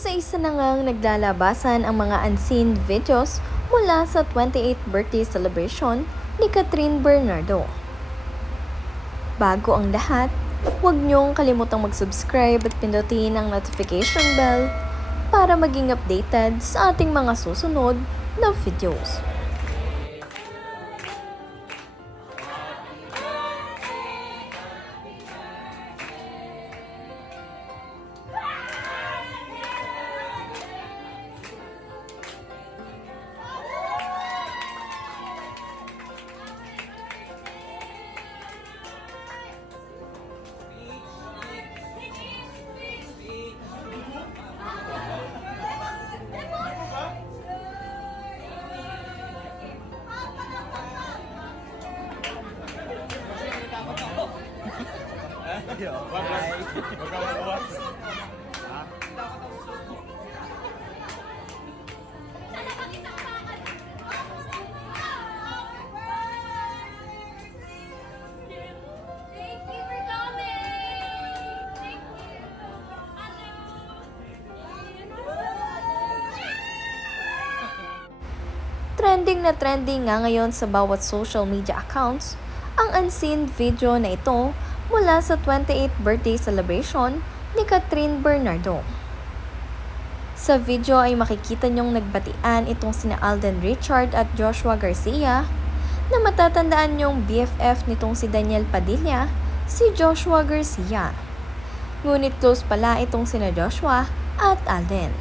Isa-isa na ngang naglalabasan ang mga unseen videos mula sa 28th birthday celebration ni Catherine Bernardo. Bago ang lahat, huwag niyong kalimutang mag-subscribe at pindutin ang notification bell para maging updated sa ating mga susunod na videos. Trending nga ngayon sa bawat social media accounts ang unseen video na ito mula sa 28th birthday celebration ni Catherine Bernardo. Sa video ay makikita niyong nagbatian itong sina Alden Richard at Joshua Garcia na matatandaan niyong BFF nitong si Daniel Padilla, si Joshua Garcia. Ngunit close pala itong sina Joshua at Alden.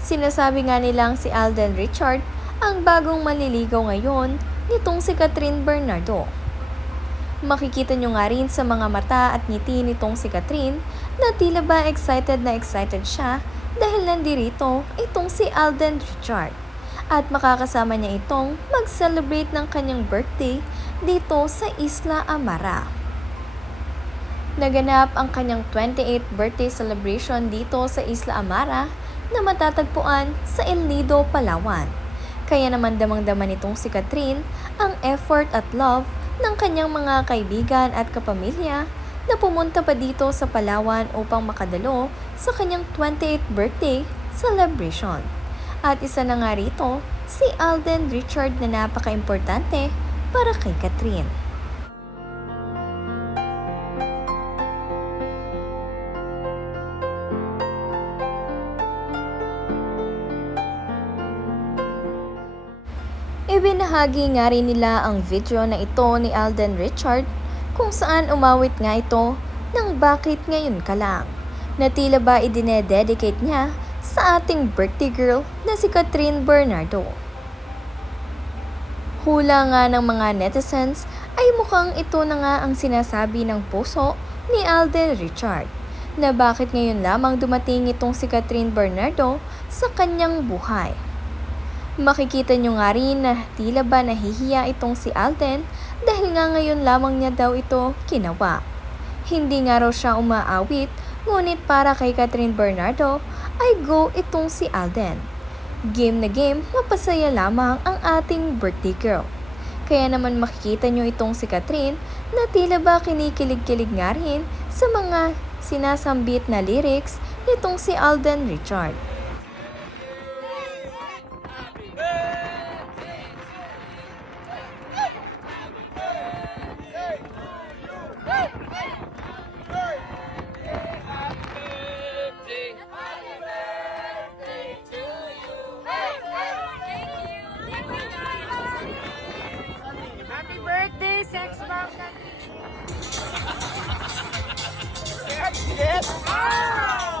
Sinasabi nga nilang si Alden Richard ang bagong maliligaw ngayon nitong si Catherine Bernardo. Makikita nyo nga rin sa mga mata at ngiti nitong si Catherine na tila ba excited siya dahil nandirito itong si Alden Richard at makakasama niya itong mag-celebrate ng kanyang birthday dito sa Isla Amara. Naganap ang kanyang 28th birthday celebration dito sa Isla Amara na matatagpuan sa El Nido, Palawan. Kaya naman damang-daman nitong si Catherine ang effort at love ng kanyang mga kaibigan at kapamilya na pumunta pa dito sa Palawan upang makadalo sa kanyang 28th birthday celebration. At isa na nga rito, si Alden Richard na napaka-importante para kay Catherine. Ibinahagi nga rin nila ang video na ito ni Alden Richard kung saan umawit nga ito ng bakit ngayon ka lang, na tila ba idinededicate niya sa ating birthday girl na si Catherine Bernardo. Hula nga ng mga netizens ay mukhang ito na nga ang sinasabi ng puso ni Alden Richard, na bakit ngayon lamang dumating itong si Catherine Bernardo sa kanyang buhay. Makikita nyo nga rin na tila ba nahihiya itong si Alden dahil nga ngayon lamang niya daw ito ginawa. Hindi nga raw siya umaawit, ngunit para kay Catherine Bernardo ay go itong si Alden. Game na game, mapasaya lamang ang ating birthday girl. Kaya naman makikita nyo itong si Catherine na tila ba kinikilig-kilig nga rin sa mga sinasambit na lyrics nitong si Alden Richard. Happy birthday, Sex Bomb! Get!